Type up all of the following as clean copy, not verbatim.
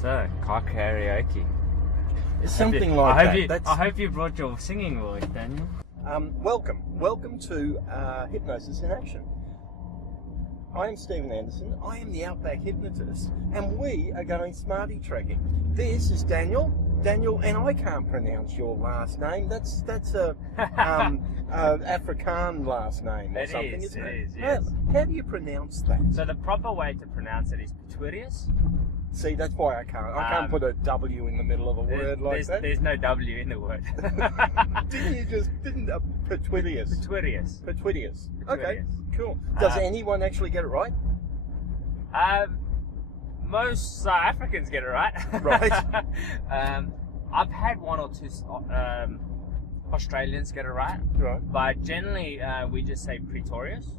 So, car karaoke. It's something like that. I hope you brought your singing voice, Daniel. Welcome to Hypnosis In Action. I am Stephen Anderson, I am the Outback Hypnotist, and we are going Smartie trekking. This is Daniel, and I can't pronounce your last name. That's a Afrikaan last name or something, isn't it? It is, yes. How do you pronounce that? So the proper way to pronounce it is Pretorius. See, that's why I can't put a W in the middle of a word like that. There's no W in the word. Didn't Pretorius? Pretorius. Okay, cool. Does anyone actually get it right? Most South Africans get it right. Right. I've had one or two Australians get it right. Right. But generally, we just say Pretorius,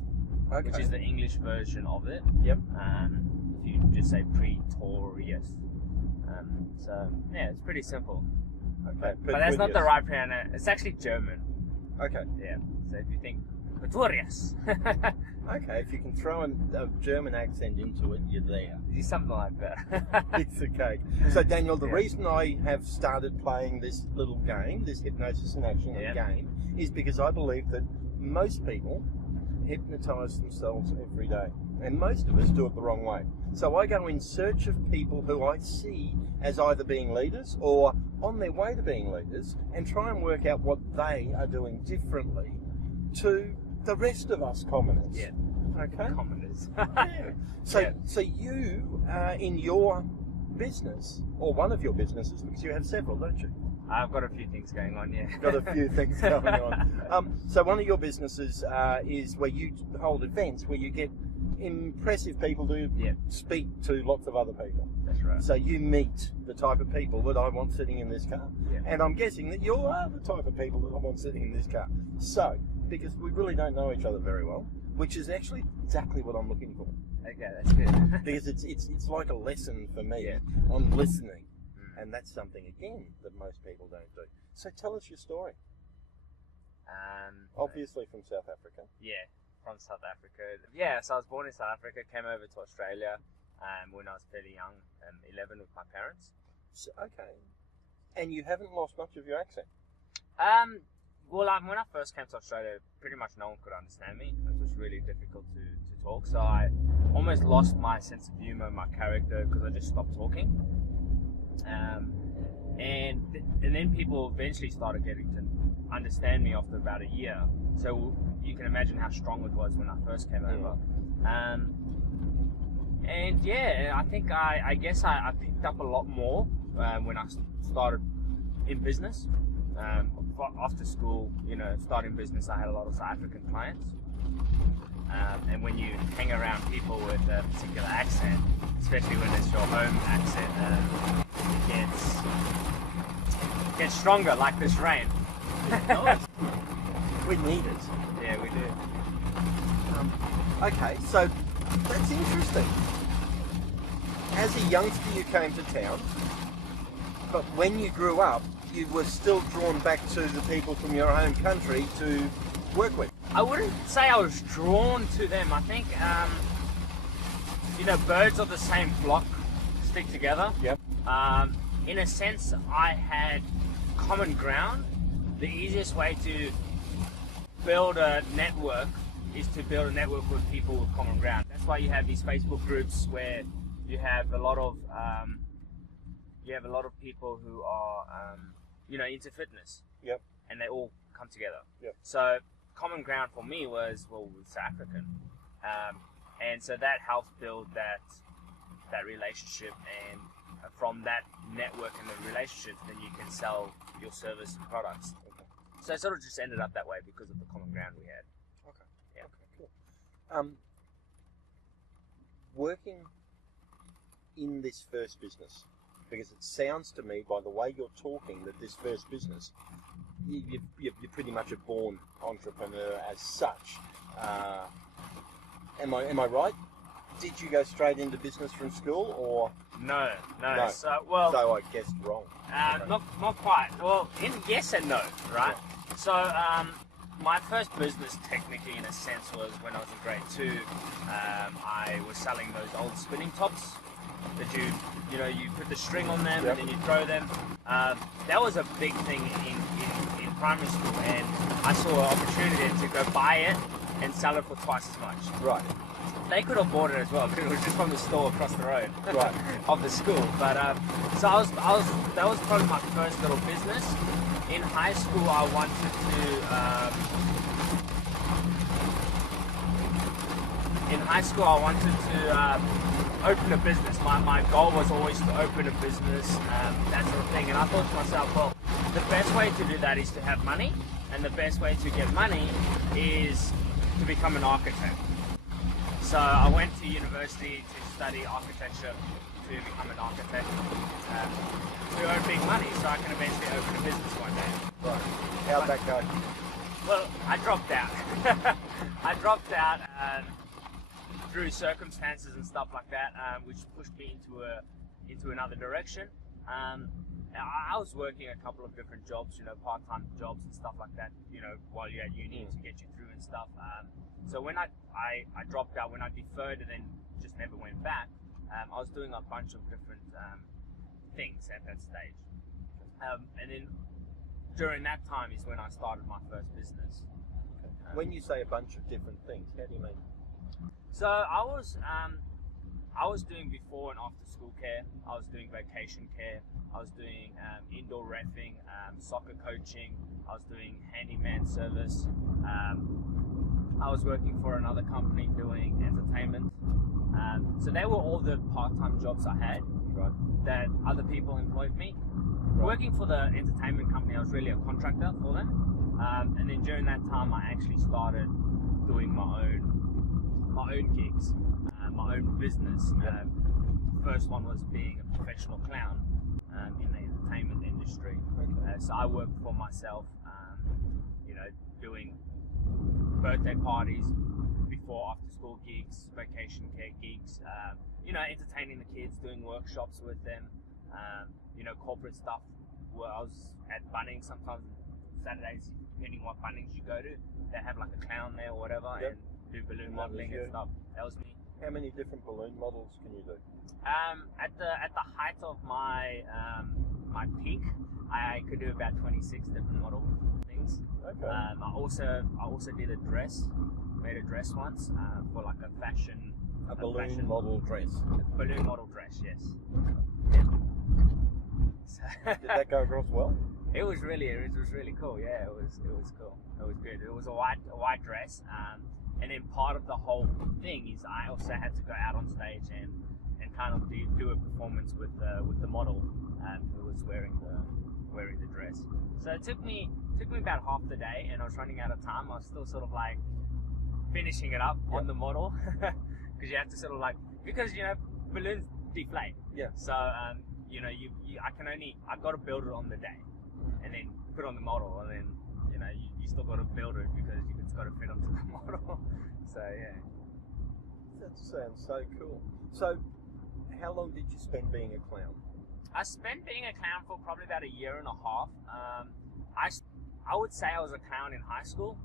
which is the English version of it. Yep. If you just say Pretorius. So, yeah, it's pretty simple. Okay. But that's not the right pronunciation. It's actually German. Okay. Yeah. So if you think Pretorius. Okay, if you can throw a German accent into it, you're there. Something like that. It's a cake. So Daniel, the reason I have started playing this little game, this Hypnosis in Action game, is because I believe that most people hypnotise themselves every day. And most of us do it the wrong way. So I go in search of people who I see as either being leaders or on their way to being leaders and try and work out what they are doing differently to the rest of us commoners. Yeah. Okay. Commoners. Yeah. So you, in your business, or one of your businesses, because you have several, don't you? I've got a few things going on, yeah. Got a few things going on. So one of your businesses is where you hold events where you get impressive people to speak to lots of other people. That's right. So you meet the type of people that I want sitting in this car. Yeah. And I'm guessing that you are the type of people that I want sitting in this car. So, because we really don't know each other very well, which is actually exactly what I'm looking for. Okay, that's good. Because it's like a lesson for me on listening. And that's something, again, that most people don't do. So tell us your story. Obviously from South Africa. Yeah, from South Africa. Yeah, so I was born in South Africa, came over to Australia when I was fairly young, 11 with my parents. So, okay. And you haven't lost much of your accent? Well, when I first came to Australia, pretty much no one could understand me. It was really difficult to talk, so I almost lost my sense of humour, my character, because I just stopped talking. And then people eventually started getting to understand me after about a year. So you can imagine how strong it was when I first came over. And yeah, I think I guess I picked up a lot more when I started in business. After school, starting business, I had a lot of South African clients. And when you hang around people with a particular accent, especially when it's your home accent, it gets stronger, like this rain. We need it. Yeah, we do. Okay, so that's interesting. As a youngster, you came to town, but when you grew up, you were still drawn back to the people from your home country to work with. I wouldn't say I was drawn to them. I think, birds of the same flock stick together. Yep. In a sense, I had common ground. The easiest way to build a network is to build a network with people with common ground. That's why you have these Facebook groups where you have a lot of people who are into fitness. Yep. And they all come together. Yep. So common ground for me was South African, and so that helped build that relationship, and from that network and the relationships, then you can sell your service and products. Okay. So it sort of just ended up that way because of the common ground we had. Okay. Yeah. Okay. Cool. Working in this first business, because it sounds to me by the way you're talking that this first business, you're pretty much a born entrepreneur as such. Am I right? Did you go straight into business from school, or no? So I guessed wrong. Not quite. Well, yes and no, right? Yeah. So my first business, technically, in a sense, was when I was in grade 2. I was selling those old spinning tops that you put the string on them Yep. and then you throw them. That was a big thing in primary school, and I saw an opportunity to go buy it and sell it for twice as much. Right. They could have bought it as well because it was just from the store across the road Right. of the school. But so that was probably my first little business. In high school, I wanted to open a business. My goal was always to open a business, that sort of thing. And I thought to myself, well, the best way to do that is to have money, and the best way to get money is to become an architect. So I went to university to study architecture, to become an architect, to earn big money so I can eventually open a business one day. Right. How'd that go? Well, I dropped out. I dropped out through circumstances and stuff like that, which pushed me into another direction. I was working a couple of different jobs, part-time jobs and stuff like that, while you're at uni to get you through and stuff. So when I dropped out, when I deferred and then just never went back, I was doing a bunch of different things at that stage. And then during that time is when I started my first business. When you say a bunch of different things, how do you mean? So I was doing before and after school care. I was doing vacation care. I was doing indoor reffing, soccer coaching. I was doing handyman service. I was working for another company doing entertainment. So they were all the part-time jobs I had, Right. that other people employed me. Right. Working for the entertainment company, I was really a contractor for them. And then during that time, I actually started doing my own gigs, my own business. First one was being a professional clown in the entertainment industry. Okay. So I worked for myself, doing birthday parties, before, after school gigs, vacation care gigs, entertaining the kids, doing workshops with them, corporate stuff. Where I was at Bunnings sometimes Saturdays, depending what Bunnings you go to, they have like a clown there or whatever, Yep. and do balloon And that was modeling you. and stuff. That was me. How many different balloon models can you do? At the height of my my peak, I could do about 26 different model things. Okay. I also did a dress, made a dress once for like a fashion. A balloon fashion model dress. balloon model dress, yes. So Did that go across well? it was really cool. Yeah, it was cool. It was good. It was a white dress, and then part of the whole thing is I also had to go out on stage and kind of do a performance with the model who was wearing the dress. So it took me about half the day, and I was running out of time. I was still sort of like finishing it up on the model because you have to sort of like, because balloons deflate. Yeah. So I've got to build it on the day, and then put on the model, and then you still got to build it because it's got to fit onto the model. So yeah. That sounds so cool. So, how long did you spend being a clown? I spent being a clown for probably about a year and a half. I would say I was a clown in high school.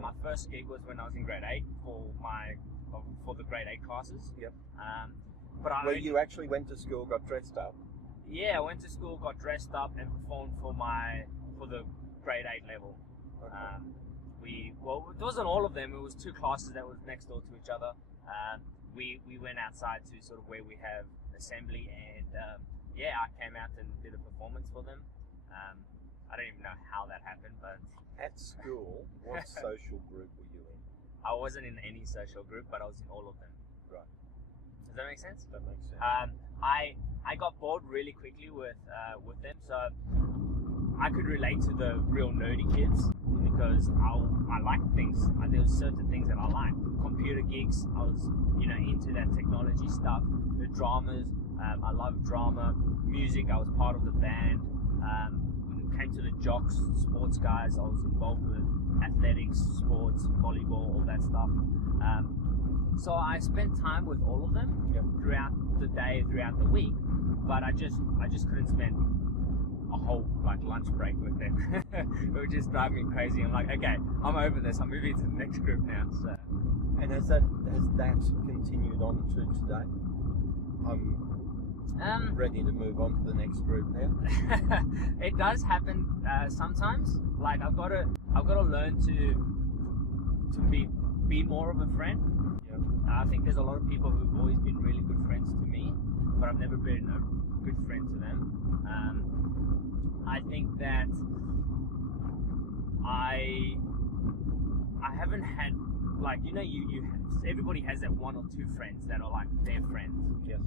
My first gig was when I was in grade 8 for the grade 8 classes. Yep. But You actually went to school, got dressed up. Yeah, I went to school, got dressed up, and performed for the grade 8 level. Okay. It wasn't all of them. It was 2 classes that was next door to each other. We went outside to sort of where we have assembly, and I came out and did a performance for them. I don't even know how that happened, but At school, what social group were you in? I wasn't in any social group, but I was in all of them. Right. Does that make sense? That makes sense. I got bored really quickly with them, so I could relate to the real nerdy kids because I liked things. There was certain things that I liked. Computer gigs, I was into that technology stuff. The dramas, I love drama. Music, I was part of the band. When it came to the jocks, sports guys, I was involved with athletics, sports, volleyball, all that stuff. So I spent time with all of them throughout the day, throughout the week, but I just couldn't spend a whole lunch break with them. It would just drive me crazy. I'm like, okay, I'm over this. I'm moving to the next group now. So. And has that continued on to today? Ready to move on to the next group now? It does happen sometimes. Like I've got to learn to be more of a friend. Yeah. I think there's a lot of people who've always been really good friends to me, but I've never been a good friend to them. I think that I haven't had, like, you know, you everybody has that one or two friends that are like their friends. Yes.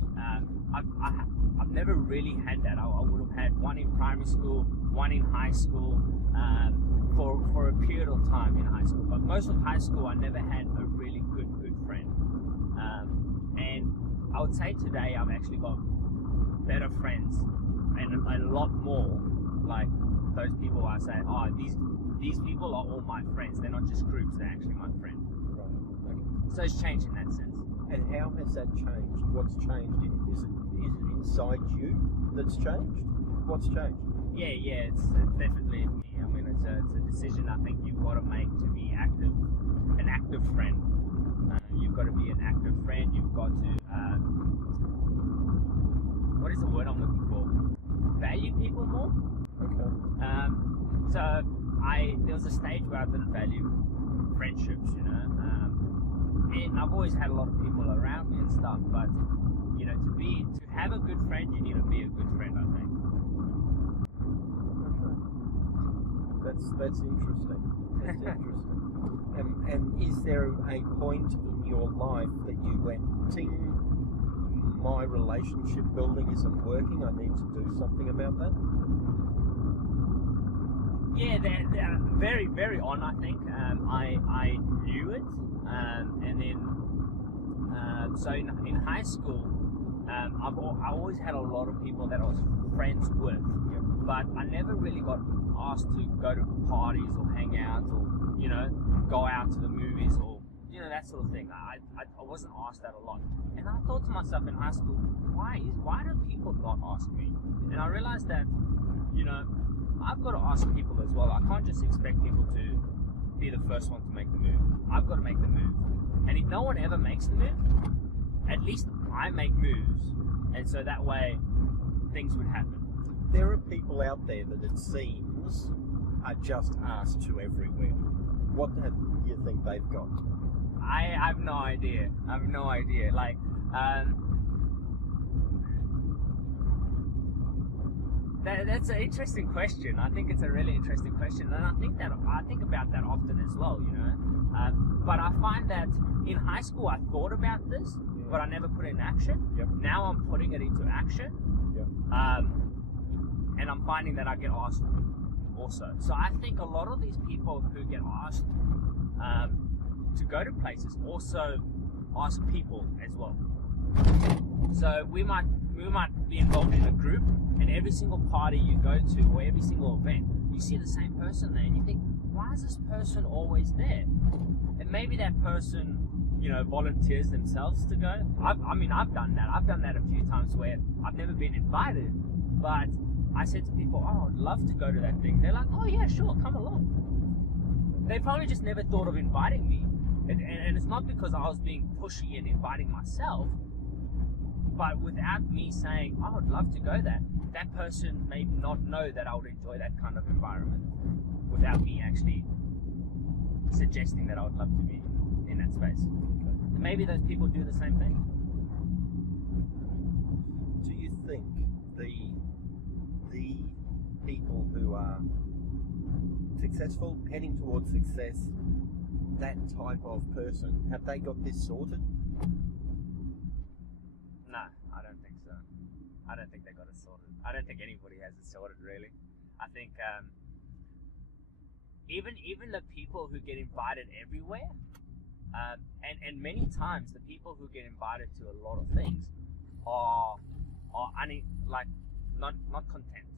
I've never really had that. I would have had one in primary school, one in high school, for a period of time in high school. But most of high school, I never had a really good friend. And I would say today I've actually got better friends and a lot more. Like those people I say, oh, these people are all my friends. They're not just groups. They're actually my friend. Right. Okay. So it's changed in that sense. And how has that changed? What's changed? Is it inside you that's changed? What's changed? Yeah, it's definitely me. I mean, it's a decision I think you've got to make to be active, an active friend. You've got to be an active friend. You've got to, what is the word I'm looking for? Value people more. Okay. So there was a stage where I didn't value friendships, you know, and I've always had a lot of people around me and stuff, but you know, to have a good friend, you need to be a good friend, I think. Okay. That's interesting. That's interesting. And is there a point in your life that you went, ting, my relationship building isn't working, I need to do something about that? Yeah, they're very, very on, I think. I knew it, and then, so in high school, I always had a lot of people that I was friends with, but I never really got asked to go to parties or hang out or, you know, go out to the movies or, you know, that sort of thing. I wasn't asked that a lot. And I thought to myself in high school, why do people not ask me? And I realized that, you know, I've got to ask people as well. I can't just expect people to be the first one to make the move. I've got to make the move. And if no one ever makes the move, at least I make moves. And so that way, things would happen. There are people out there that it seems are just asked to everywhere. What do you think they've got? I have no idea. Like, that's an interesting question. I think it's a really interesting question, and I think about that often as well. You know, but I find that in high school I thought about this, but I never put it in action. Yep. Now I'm putting it into action, and I'm finding that I get asked also. So I think a lot of these people who get asked to go to places also ask people as well. So we might be involved in a group, and every single party you go to or every single event, you see the same person there, and you think, why is this person always there? And maybe that person, you know, volunteers themselves to go. I've done that. I've done that a few times where I've never been invited, but I said to people, oh, I'd love to go to that thing. They're like, oh yeah, sure, come along. They probably just never thought of inviting me. And it's not because I was being pushy and inviting myself, but without me saying, oh, I'd love to go there, that person may not know that I would enjoy that kind of environment without me actually suggesting that I would love to be in that space. Maybe those people do the same thing. Do you think the people who are successful, heading towards success, that type of person, have they got this sorted? No, I don't think so. I don't think they got it sorted. I don't think anybody has it sorted, really. I think even the people who get invited everywhere, and many times the people who get invited to a lot of things are not content.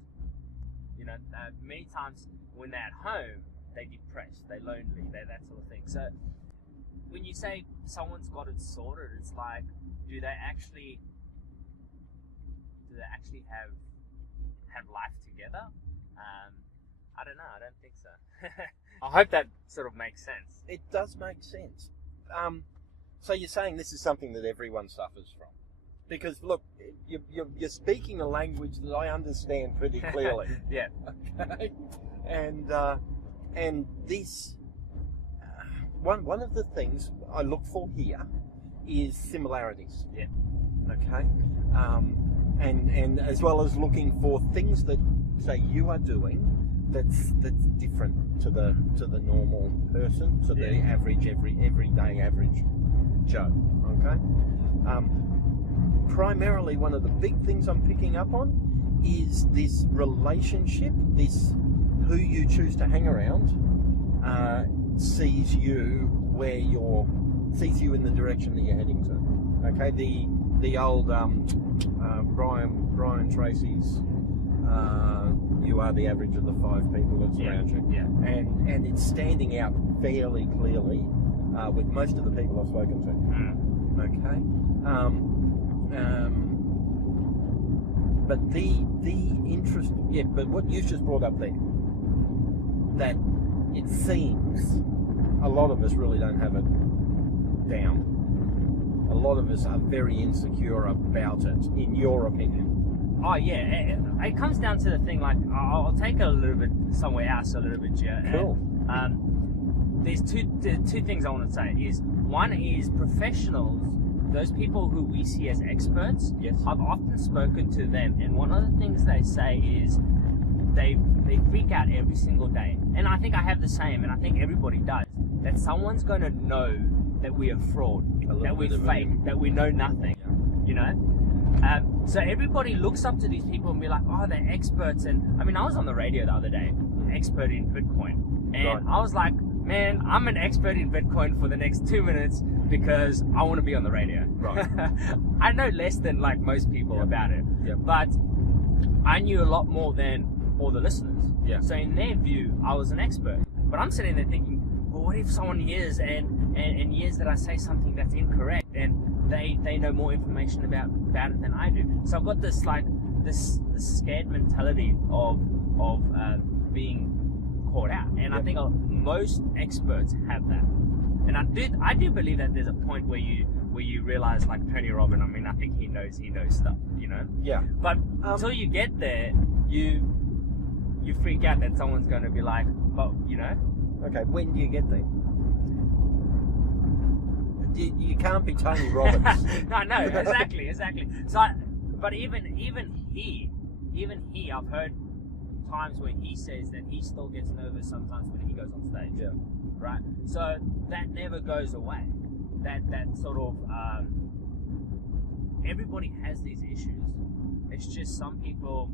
You know, many times when they're at home, they're depressed, they're lonely, they're that sort of thing. So when you say someone's got it sorted, it's like, do they actually have life together? I don't know. I don't think so. I hope that sort of makes sense. It does make sense. So you're saying this is something that everyone suffers from? Because look, you're speaking a language that I understand pretty clearly. Yeah. Okay. And this one of the things I look for here is similarities. Yeah. Okay. And as well as looking for things that say you are doing that's different to the normal person, to the average everyday average Joe. Okay. Primarily, one of the big things I'm picking up on is this relationship, this who you choose to hang around sees you sees you in the direction that you're heading to. Okay, the old Brian Tracy's you are the average of the 5 people that's around you. Yeah. And it's standing out fairly clearly with most of the people I've spoken to. Okay. But the interest, but what you've just brought up there, that it seems a lot of us really don't have it down. A lot of us are very insecure about it, in your opinion. Oh yeah, it comes down to the thing, like, I'll take it a little bit somewhere else a little bit, yeah. Cool. There's two things I want to say. One is professionals, those people who we see as experts. Yes. I've often spoken to them, and one of the things they say is they freak out every single day. And I think I have the same, and I think everybody does, that someone's going to know that we are fraud, that we're fake, that we know nothing, you know? So everybody looks up to these people and be like, oh, they're experts. And I mean, I was on the radio the other day, expert in Bitcoin. And I was like, man, I'm an expert in Bitcoin for the next 2 minutes because I want to be on the radio. Right. I know less than like most people about it, but I knew a lot more than all the listeners. Yeah. So in their view, I was an expert. But I'm sitting there thinking, well, what if someone hears and hears that I say something that's incorrect, and they know more information about it than I do. So I've got this like this scared mentality of being caught out, and I think most experts have that. And I do believe that there's a point where you realize, like Tony Robbins, I mean, I think he knows stuff, you know. Yeah. But until you get there, you freak out that someone's going to be like, oh, you know. Okay. When do you get there? You can't be Tony Robbins. No, exactly. So, but even he, I've heard times where he says that he still gets nervous sometimes when he goes on stage. Yeah. Right. So that never goes away. That sort of everybody has these issues. It's just some people.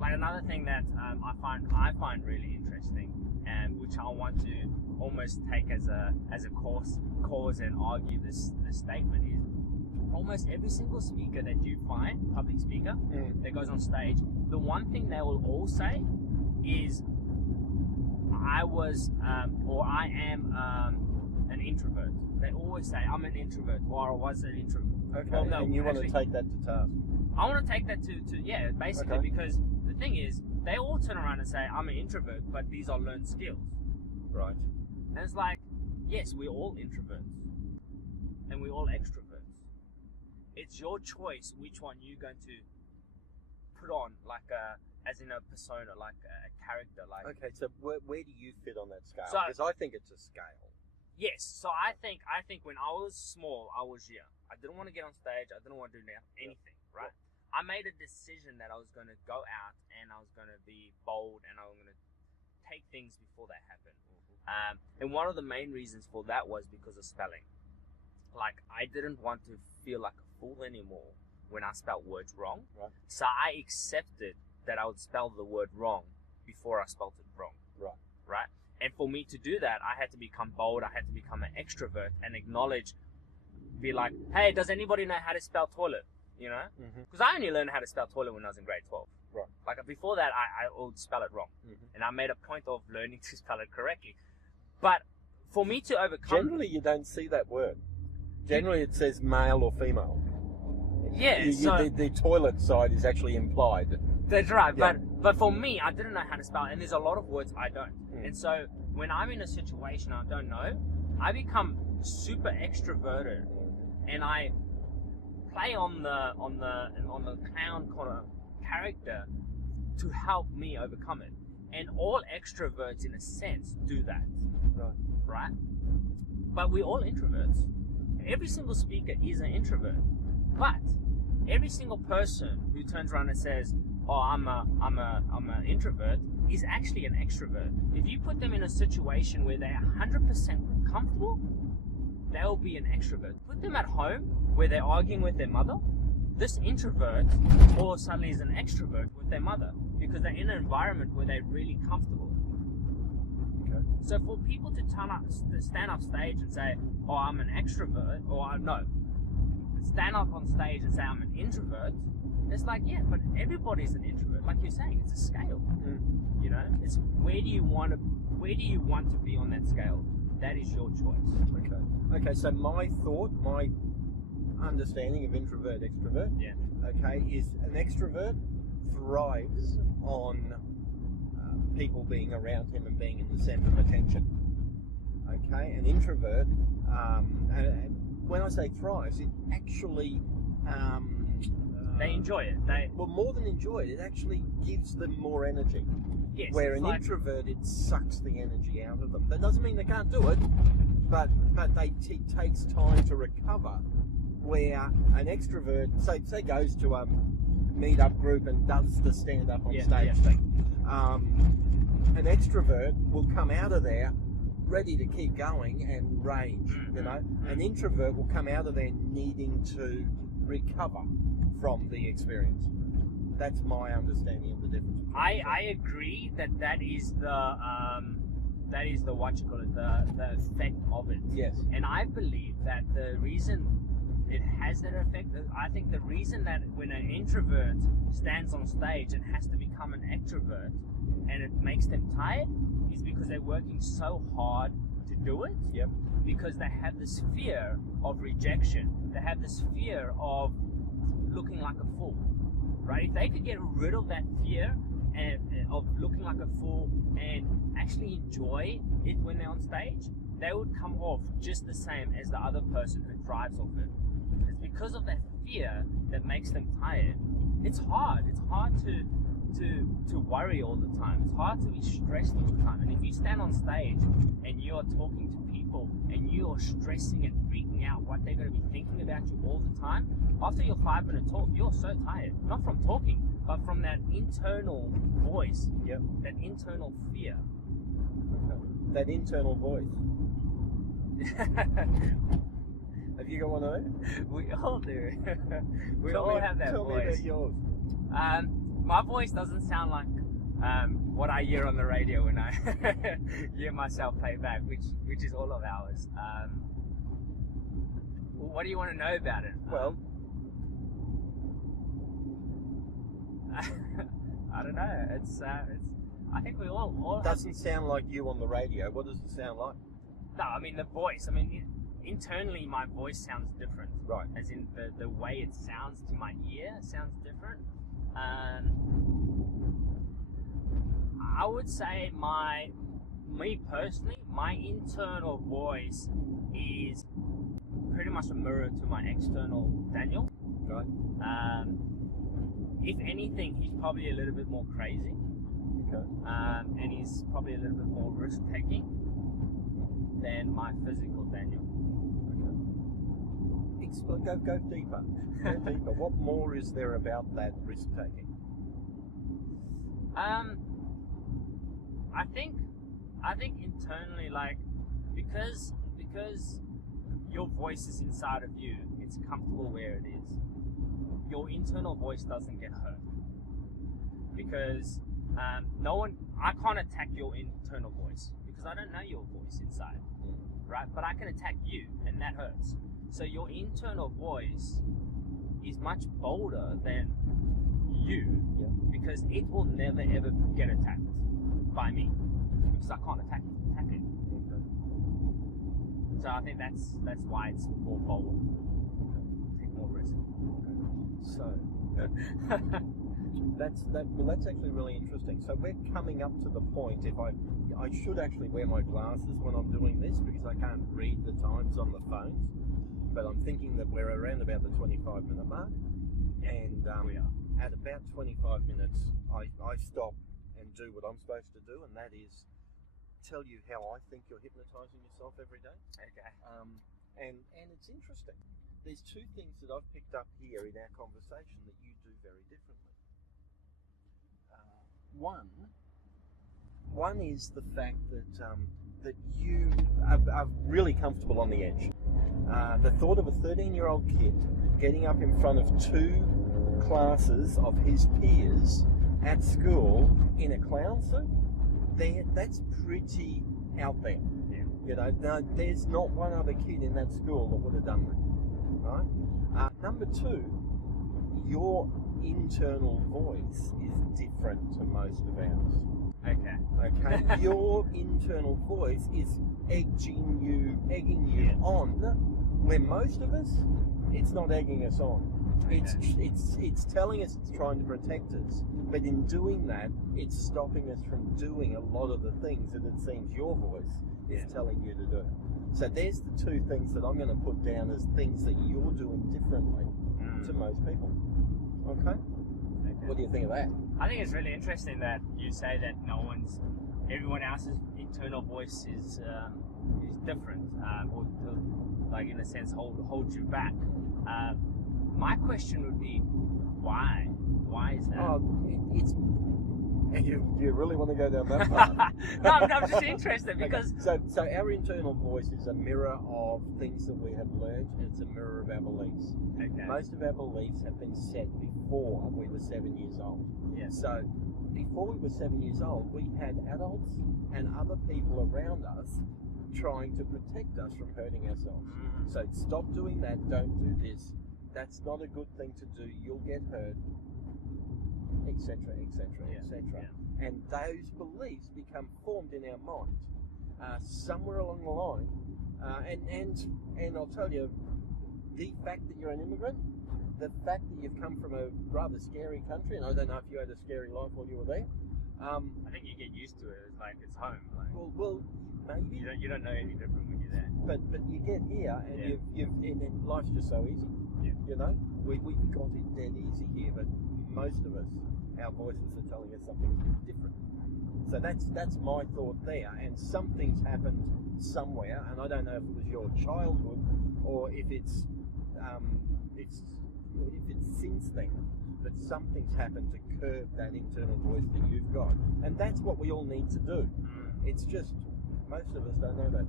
Like another thing that I find really interesting, and which I want to almost take as a cause and argue this statement, is almost every single speaker that you find, public speaker, that goes on stage, the one thing they will all say is, I am an introvert. They always say, I'm an introvert, or I was an introvert. Okay. Well, no, and you want to take that to task? I want to take that to basically, because the thing is, they all turn around and say, I'm an introvert, but these are learned skills. Right. And it's like, yes, we're all introverts, and we're all extroverts. It's your choice which one you're going to put on, like as in a persona, like a character. Like, okay, so where do you fit on that scale? So, because I think it's a scale. Yes, so I think when I was small, I was I didn't want to get on stage. I didn't want to do anything, right? I made a decision that I was going to go out and I was going to be bold and I was going to take things before they happen. And one of the main reasons for that was because of spelling. Like, I didn't want to feel like a fool anymore when I spelled words wrong. Right. So I accepted that I would spell the word wrong before I spelled it wrong. Right? And for me to do that, I had to become bold. I had to become an extrovert and acknowledge, be like, hey, does anybody know how to spell toilet? You know? Because I only learned how to spell toilet when I was in grade 12. Right. Like, before that, I would spell it wrong. And I made a point of learning to spell it correctly. But for me to overcome... Generally, you don't see that word. Generally, it says male or female. Yeah, the toilet side is actually implied. That's right, but for me, I didn't know how to spell it, and there's a lot of words I don't. And so, when I'm in a situation I don't know, I become super extroverted, and I play on the clown kind of character to help me overcome it. And all extroverts, in a sense, do that. Right? But we're all introverts. Every single speaker is an introvert. But every single person who turns around and says, "Oh, I'm an introvert," is actually an extrovert. If you put them in a situation where they're 100% comfortable, they'll be an extrovert. Put them at home where they're arguing with their mother, this introvert all of a sudden is an extrovert with their mother because they're in an environment where they're really comfortable. Okay. So for people to stand up stage and say, "Oh, I'm an extrovert," or no, stand up on stage and say, "I'm an introvert," it's like, yeah, but everybody's an introvert. Like you're saying, it's a scale. You know, it's where do you want to be on that scale? That is your choice. Okay. So my understanding of introvert extrovert, okay, is an extrovert thrives on people being around him and being in the center of attention. Okay, an introvert, and when I say thrives, it actually they enjoy it. Well, more than enjoy it, it actually gives them more energy. Yes, where an introvert, it sucks the energy out of them. That doesn't mean they can't do it, but it takes time to recover. Where an extrovert, say goes to a meet-up group and does the stand-up on stage thing, an extrovert will come out of there ready to keep going and rage. You know, an introvert will come out of there needing to recover from the experience. That's my understanding of the difference. I agree that is the what you call it, the effect of it. Yes. And I believe that the reason it has that effect, I think the reason that when an introvert stands on stage and has to become an extrovert and it makes them tired is because they're working so hard to do it. Yep. Because they have this fear of rejection. They have this fear of looking like a fool. Right? If they could get rid of that fear of looking like a fool and actually enjoy it when they're on stage, they would come off just the same as the other person who thrives off it. It's because of that fear that makes them tired. It's hard. It's hard to worry all the time. It's hard to be stressed all the time. And if you stand on stage and you're talking to people and you're stressing and freaking out what they're going to be thinking about you all the time, after your 5-minute talk, you're so tired. Not from talking, but from that internal voice. Yep. That internal fear. Okay. That internal voice. Have you got one of those? We all do. we Tell all me, have that tell voice. me about yours. My voice doesn't sound like what I hear on the radio when I hear myself play back, which is all of ours. What do you want to know about it? Well, I don't know. It's. I think we all doesn't sound like you on the radio. What does it sound like? No, I mean the voice. I mean internally, my voice sounds different. Right. As in the way it sounds to my ear sounds different. I would say me personally, my internal voice is pretty much a mirror to my external Daniel. Right. If anything, he's probably a little bit more crazy. Okay. And he's probably a little bit more risk-taking than my physical Daniel. Okay. Go deeper. Go deeper. What more is there about that risk-taking? I think internally, like, because your voice is inside of you, it's comfortable where it is. Your internal voice doesn't get hurt because I can't attack your internal voice because I don't know your voice inside, right? But I can attack you, and that hurts. So your internal voice is much bolder than you because it will never ever get attacked by me because I can't attack it. So I think that's why it's more bold. Take more risk. So that's actually really interesting. So we're coming up to the point. If I should actually wear my glasses when I'm doing this because I can't read the times on the phones. but I'm thinking that we're around about the 25-minute mark, and at about 25 minutes, I stop and do what I'm supposed to do, and that is tell you how I think you're hypnotising yourself every day. Okay. And it's interesting. There's two things that I've picked up here in our conversation that you do very differently. One is the fact that you are really comfortable on the edge. The thought of a 13-year-old kid getting up in front of 2 classes of his peers at school in a clown suit, that's pretty out there. Yeah. You know, no, there's not one other kid in that school that would have done that, right? Number 2, your internal voice is different to most of ours. Okay. Your internal voice is egging you on, where most of us, it's not egging us on. It's telling us it's trying to protect us, but in doing that, it's stopping us from doing a lot of the things that it seems your voice is telling you to do. So there's the 2 things that I'm going to put down as things that you're doing differently to most people. Okay? What do you think of that? I think it's really interesting that you say that everyone else's internal voice is different, or like in a sense holds you back. My question would be, why? Why is that? You really want to go down that path? No, I'm just interested because... Okay. So our internal voice is a mirror of things that we have learned, and it's a mirror of our beliefs. Okay. Most of our beliefs have been set before we were 7 years old. Yeah. So before we were 7 years old, we had adults and other people around us trying to protect us from hurting ourselves. So stop doing that, don't do this. That's not a good thing to do. You'll get hurt, etc., etc., etc. And those beliefs become formed in our mind somewhere along the line. And I'll tell you, the fact that you're an immigrant, the fact that you've come from a rather scary country, and I don't know if you had a scary life while you were there. I think you get used to it. It's like it's home. Like, well, maybe you don't know any different when you're there. But you get here and and life's just so easy. Yeah. You know, we've got it dead easy here, but most of us, our voices are telling us something different. So that's my thought there. And something's happened somewhere, and I don't know if it was your childhood or if it's since then, but something's happened to curb that internal voice that you've got, and that's what we all need to do. It's just most of us don't know that.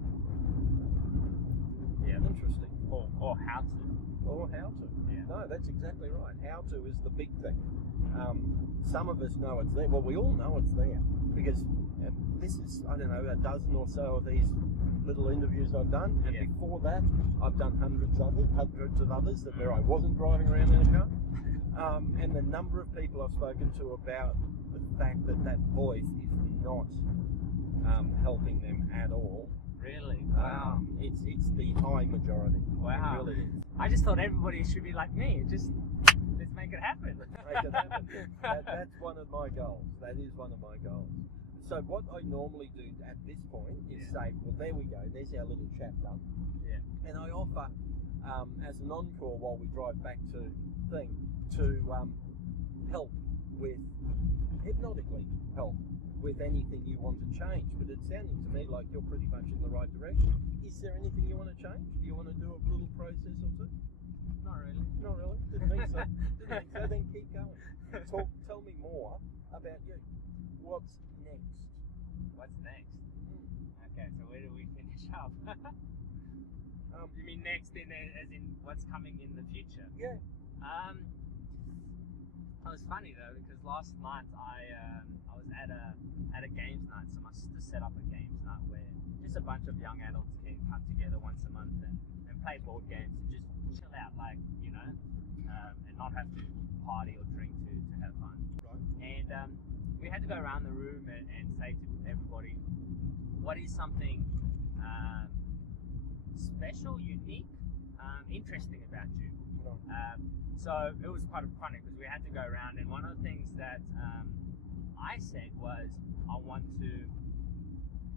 Yeah. Interesting. Or how to. Or how to. Yeah. No, that's exactly right. How to is the big thing. Some of us know it's there. Well, we all know it's there because this is, I don't know, a dozen or so of these little interviews I've done, and before that, I've done hundreds of others where I wasn't driving around in a car. And the number of people I've spoken to about the fact that voice is not helping them at all. Really? Wow. It's the high majority. Wow. It really is. I just thought everybody should be like me. Just let's make it happen. Make it happen. That's one of my goals. That is one of my goals. So what I normally do at this point is say, well, there we go. There's our little chat done. Yeah. And I offer, as an encore while we drive back to help with, hypnotically help with anything you want to change. But it's sounding to me like you're pretty much in the right direction. Is there anything you want to change? Do you want to do a little process or two? Not really. Not really? Didn't think so. So then keep going. Tell me more about you. What's next? What's next? Okay, so where do we finish up? You mean next as in what's coming in the future? Yeah. It was funny though because last night I was at a games night. So my sister set up a games night where just a bunch of young adults can come together once a month and play board games and just chill out, like, you know, and not have to party or drink to have fun. Right. And we had to go around the room and say to everybody, what is something special, unique, interesting about you? So it was quite funny because we had to go around, and one of the things that I said was I want to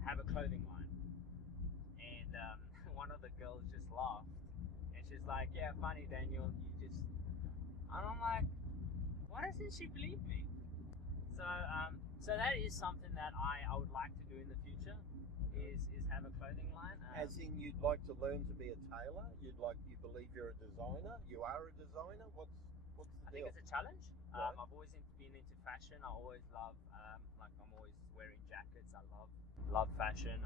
have a clothing line, and one of the girls just laughed and she she's like, yeah, funny, Daniel, you just, and I'm like, why doesn't she believe me? So so that is something that I would like to do in the future, is have a clothing line. As in, you'd like to learn to be a tailor? You believe you're a designer? You are a designer? What's the deal? I think it's a challenge. Right. I've always been into fashion. I always love, like, I'm always wearing jackets. I love fashion.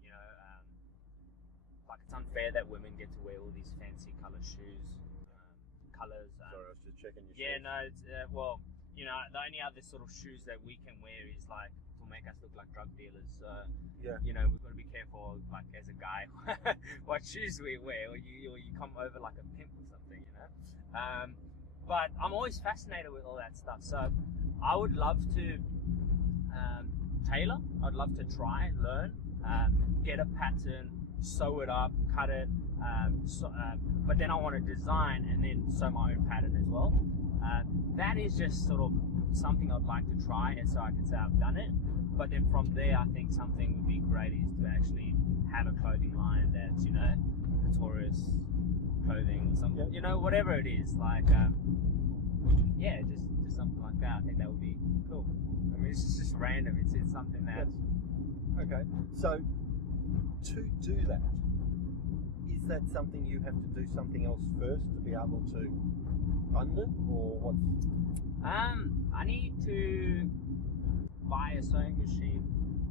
You know, like, it's unfair that women get to wear all these fancy color shoes, colors. Sorry, I was just checking your Yeah, shoes. no, it's, well, you know, the only other sort of shoes that we can wear is like to make us look like drug dealers. So, Yeah. you know, we've got to be careful, like, as a guy, what shoes we wear, or you come over like a pimp or something, you know. But I'm always fascinated with all that stuff. So I would love to tailor. I'd love to try, learn, get a pattern, sew it up, cut it. But then I want to design and then sew my own pattern as well. That is just sort of something I'd like to try, and so I can say I've done it. But then from there, I think something would be great is to actually have a clothing line that's, you know, Pretorius clothing or something, you know, whatever it is, like, yeah, just something like that. I think that would be cool. I mean, it's just random. It's something that. Okay. So to do that, is that something you have to do something else first to be able to fund it, or what? I need to buy a sewing machine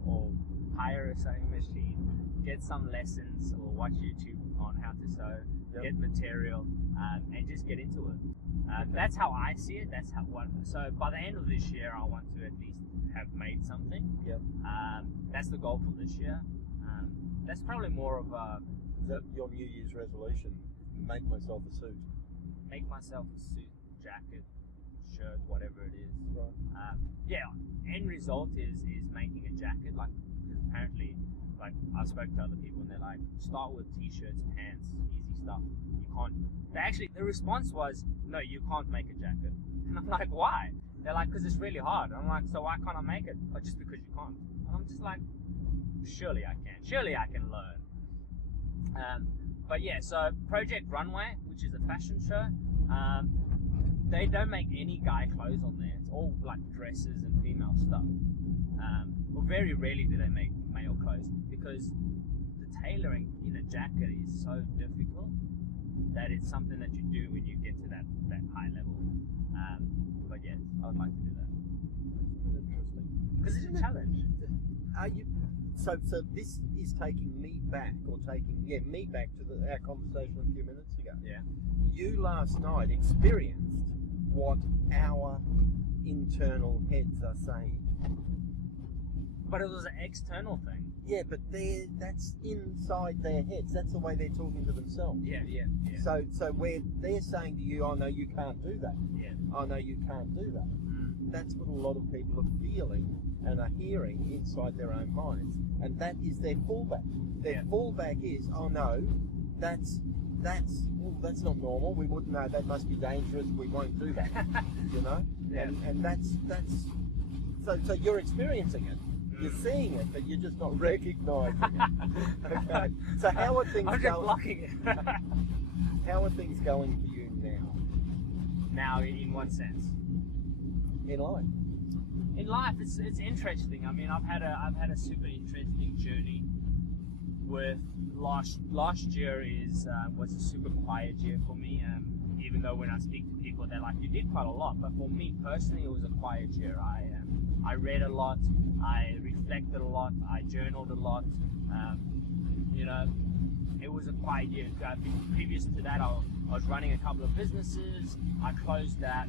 or hire a sewing machine, get some lessons or watch YouTube on how to sew, get material, and just get into it. That's how I see it. So by the end of this year, I want to at least have made something. Yep. That's the goal for this year. That's probably more of a. Is that your New Year's resolution? Make myself a suit. Make myself a suit, jacket, shirt, whatever it is. Right. Yeah. End result is making a jacket. Like, because apparently, like, I've spoken to other people and they're like, start with t-shirts, pants, easy stuff. You can't. The response was, no, you can't make a jacket. And I'm like, why? They're like, because it's really hard. I'm like, so why can't I make it? But just because you can't. And I'm just like, surely I can. Surely I can learn. But yeah, so Project Runway, which is a fashion show, they don't make any guy clothes on there. It's all like dresses and female stuff. Well, very rarely do they make male clothes, because the tailoring in a jacket is so difficult that it's something that you do when you get to that high level. But yes, I would like to do that. Interesting. Because it's a challenge. Are you? So this is taking me back to our conversation a few minutes ago. Yeah. You last night experienced what our internal heads are saying. But it was an external thing. Yeah, but that's inside their heads. That's the way they're talking to themselves. Yeah. So where they're saying to you, "Oh no, you can't do that." Yeah. "Oh no, you can't do that." That's what a lot of people are feeling and are hearing inside their own minds, and that is their fallback. Their fallback is, "Oh no, that's not normal. We wouldn't know. That must be dangerous. We won't do that." You know. Yeah. And that's so you're experiencing it. You're seeing it, but you're just not recognising it. Okay. So how are things I'm just going? blocking it. How are things going for you now? Now, in what sense? In life. In life, it's interesting. I mean, I've had a super interesting journey. With last year was a super quiet year for me. Even though when I speak to people, they're like, you did quite a lot. But for me personally, it was a quiet year. I read a lot. I reflected a lot. I journaled a lot. You know, it was a quiet year. Previous to that, I was running a couple of businesses. I closed that.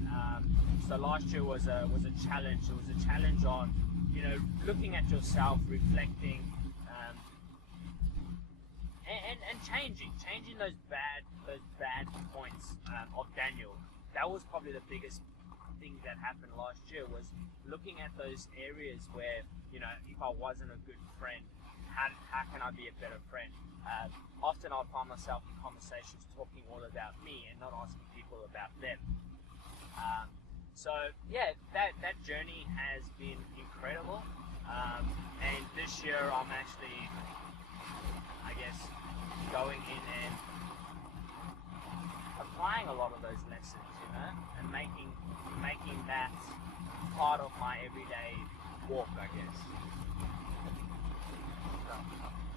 So last year was a challenge. It was a challenge on, you know, looking at yourself, reflecting, and changing those bad points of Daniel. That was probably the biggest thing that happened last year, was looking at those areas where, you know, if I wasn't a good friend, how can I be a better friend? Often I'll find myself in conversations talking all about me and not asking people about them. So yeah, that journey has been incredible. And this year I'm actually, I guess, going in and applying a lot of those lessons, you know, and making that part of my everyday walk, I guess.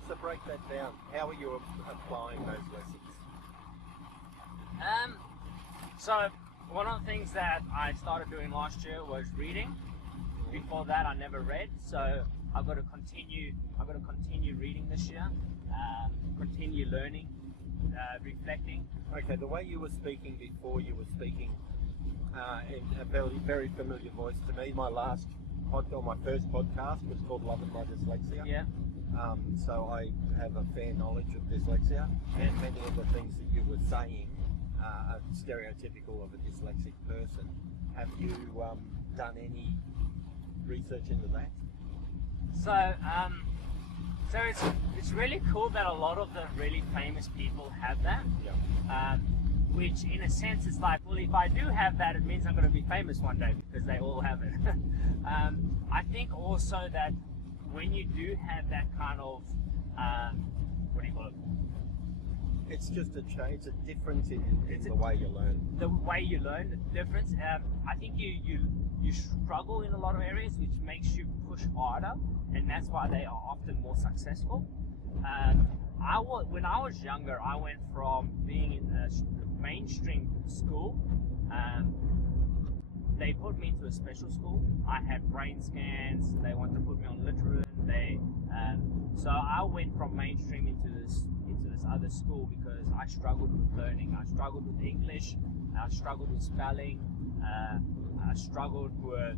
So break that down. How are you applying those lessons? So one of the things that I started doing last year was reading. Before that, I never read, so I've got to continue reading this year, continue learning, reflecting. Okay, the way you were speaking before, you were speaking in a very, very familiar voice to me. My first podcast was called Loving My Dyslexia. Yeah. So I have a fair knowledge of dyslexia, and many of the things that you were saying are stereotypical of a dyslexic person. Have you done any research into that? So it's really cool that a lot of the really famous people have that. Yeah. Which in a sense it's like, well, if I do have that, it means I'm going to be famous one day because they all have it. I think also that when you do have that kind of, what do you call it? It's just a change, a difference in the way you learn. The way you learn, the difference. I think you struggle in a lot of areas, which makes you push harder, and that's why they are often more successful. When I was younger, I went from being in a mainstream school. They put me into a special school. I had brain scans. They wanted to put me on Literan. So I went from mainstream into this other school because I struggled with learning. I struggled with English. I struggled with spelling. I struggled with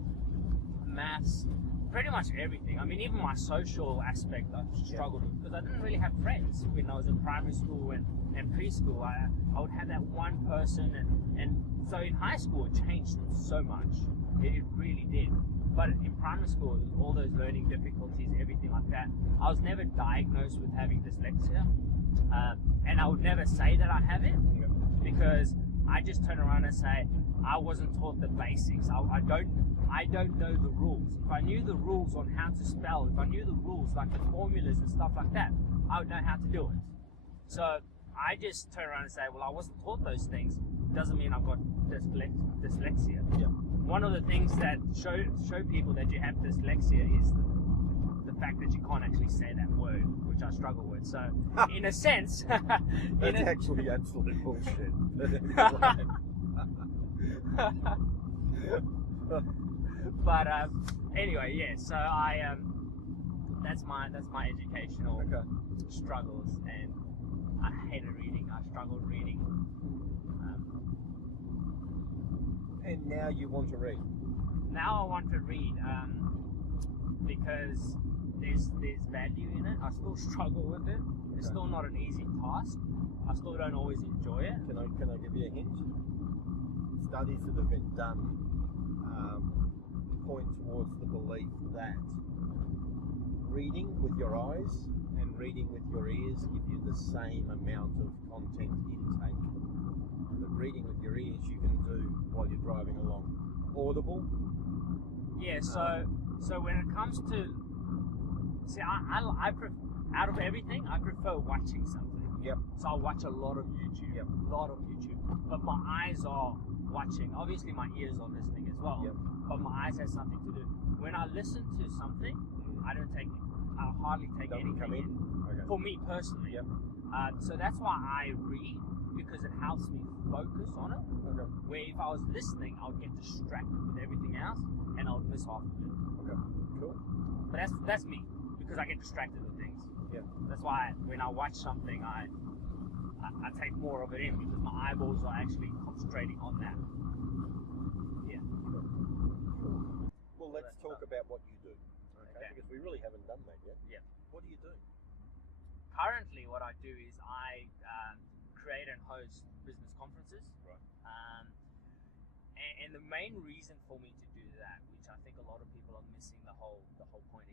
maths. Pretty much everything. I mean, even my social aspect I struggled with because I didn't really have friends when I was in primary school and preschool. I would have that one person, and so in high school it changed so much. It really did. But in primary school, there was all those learning difficulties, everything like that. I was never diagnosed with having dyslexia, and I would never say that I have it because I just turn around and say I wasn't taught the basics. I don't know the rules. If I knew the rules on how to spell, if I knew the rules like the formulas and stuff like that, I would know how to do it. So I just turn around and say, well, I wasn't taught those things. Doesn't mean I've got dyslexia. Yeah. One of the things that show people that you have dyslexia is the fact that you can't actually say that word, which I struggle with. So, in a sense, that's actually absolute bullshit. But anyway, yeah. So that's my educational struggles, and I hated reading. I struggled reading. And now you want to read? Now I want to read because there's value in it. I still struggle with it. It's still not an easy task. I still don't always enjoy it. Can I give you a hint? Studies that have been done point towards the belief that reading with your eyes and reading with your ears give you the same amount of content intake. But reading with your ears you can do while you're driving along. Audible? Yeah, so when it comes to, I out of everything, I prefer watching something. Yep. So I watch a lot of YouTube. Yep. A lot of YouTube. But my eyes are watching. Obviously my ears are listening as well. Yep. But my eyes have something to do. When I listen to something, I hardly take anything in. Okay. For me personally. Yep. So that's why I read, because it helps me focus on it. Okay. Where if I was listening, I would get distracted with everything else and I would miss half of it. Okay. Cool. But that's me, because I get distracted with things. Yeah. That's why when I watch something, I take more of it in because my eyeballs are actually concentrating on that. Yeah. Cool. Well, let's talk about what you do. Okay. Because we really haven't done that yet. Yeah. What do you do? Currently, what I do is I create and host business conferences. Right. And the main reason for me to do that, which I think a lot of people are missing the whole point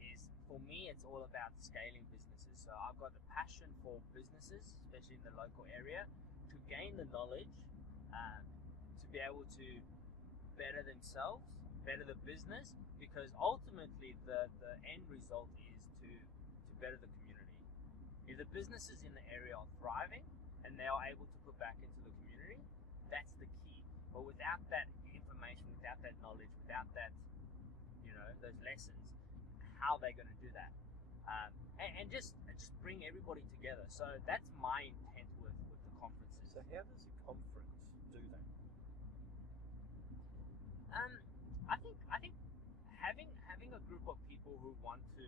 is for me it's all about scaling businesses. So I've got the passion for businesses, especially in the local area, to gain the knowledge, to be able to better themselves, better the business, because ultimately the end result is to better the community. If the businesses in the area are thriving, and they are able to put back into the community, that's the key. But without that information, without that knowledge, without that, those lessons, how are they going to do that? And just bring everybody together. So that's my intent with the conferences. So how does a conference do that? I think having a group of people who want to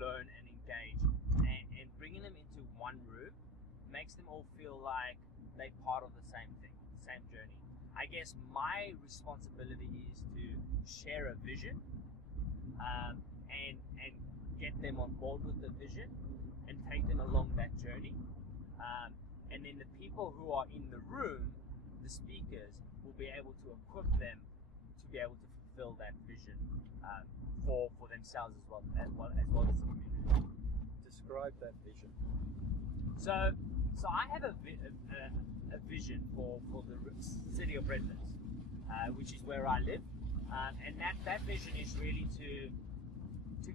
learn and engage, and bringing them into one room makes them all feel like they're part of the same thing, same journey. I guess my responsibility is to share a vision, and get them on board with the vision and take them along that journey. And then the people who are in the room, the speakers, will be able to equip them to be able to fulfill that vision for themselves as well as the community. Describe that vision. So I have a vision for the city of Redlands, which is where I live, and that vision is really to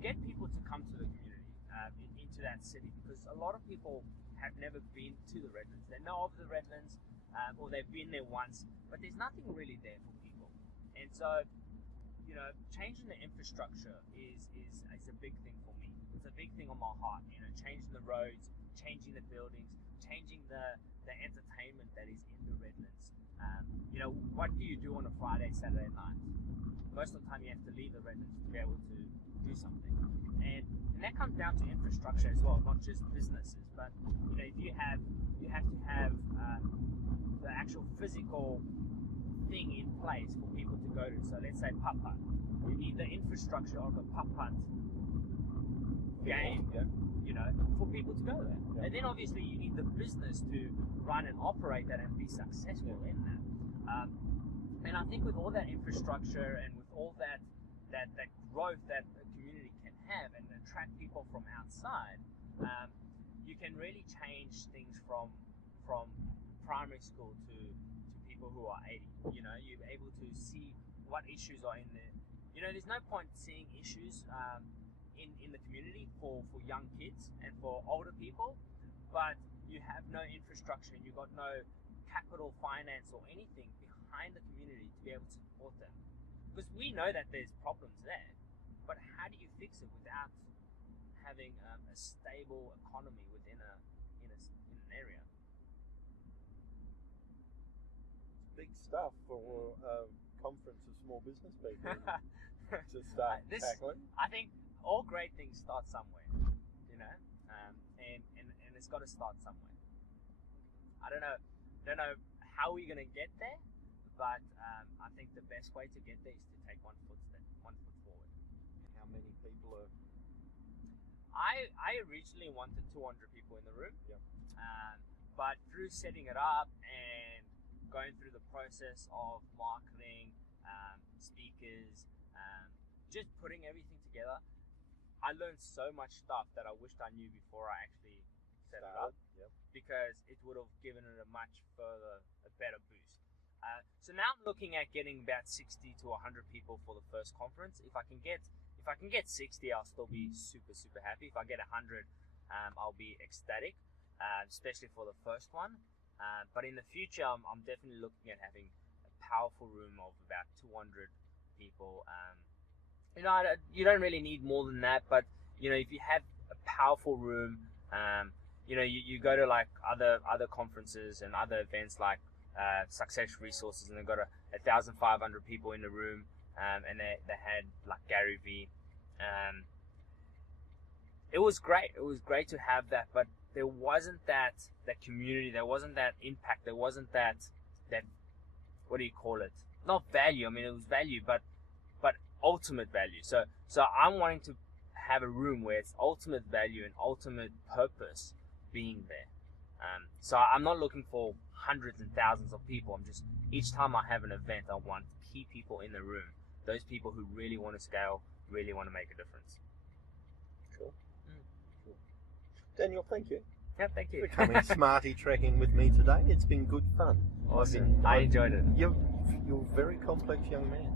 get people to come to the community, into that city, because a lot of people have never been to the Redlands. They know of the Redlands, or they've been there once, but there's nothing really there for people. And so, changing the infrastructure is a big thing for me. It's a big thing on my heart. Changing the roads, changing the buildings, changing the entertainment that is in the Redlands. What do you do on a Friday, Saturday night? Most of the time you have to leave the Redlands to be able to do something, and that comes down to infrastructure as well, not just businesses. But if you have to have the actual physical thing in place for people to go to. So let's say putt-putt, you need the infrastructure of a putt-putt game, for people to go there. And then obviously you need the business to run and operate that and be successful in that. And I think with all that infrastructure and with all that growth that a community can have and attract people from outside, you can really change things from primary school to people who are 80. You're able to see what issues are in there. There's no point seeing issues in the community for young kids and for older people, but you have no infrastructure and you've got no capital finance or anything behind the community to be able to support them. Because we know that there's problems there, but how do you fix it without having a stable economy within an area? Big stuff for a conference of small business people to start tackling. I think all great things start somewhere, and it's got to start somewhere. I don't know how we're gonna get there, but I think the best way to get there is to take one foot forward. How many people are? I originally wanted 200 people in the room, yep. But through setting it up and going through the process of marketing, speakers, just putting everything together, I learned so much stuff that I wished I knew before I actually set it up. Yep. Because it would have given it a better boost. So now I'm looking at getting about 60 to 100 people for the first conference. If I can get 60, I'll still be super, super happy. If I get 100, I'll be ecstatic, especially for the first one. But in the future, I'm definitely looking at having a powerful room of about 200 people. You don't really need more than that, but if you have a powerful room, you go to like other conferences and other events like Success Resources, and they've got 1,500 people in the room, and they had like Gary Vee. It was great. It was great to have that, but there wasn't that community. There wasn't that impact. There wasn't that what do you call it? Not value. I mean, it was value, but ultimate value. So I'm wanting to have a room where it's ultimate value and ultimate purpose being there. So I'm not looking for hundreds and thousands of people. I'm just, each time I have an event, I want key people in the room. Those people who really want to scale, really want to make a difference. Cool. Cool. Daniel, thank you. Yeah, thank you. For coming Smartie trekking with me today. It's been good fun. Awesome. I enjoyed it. You're a very complex young man.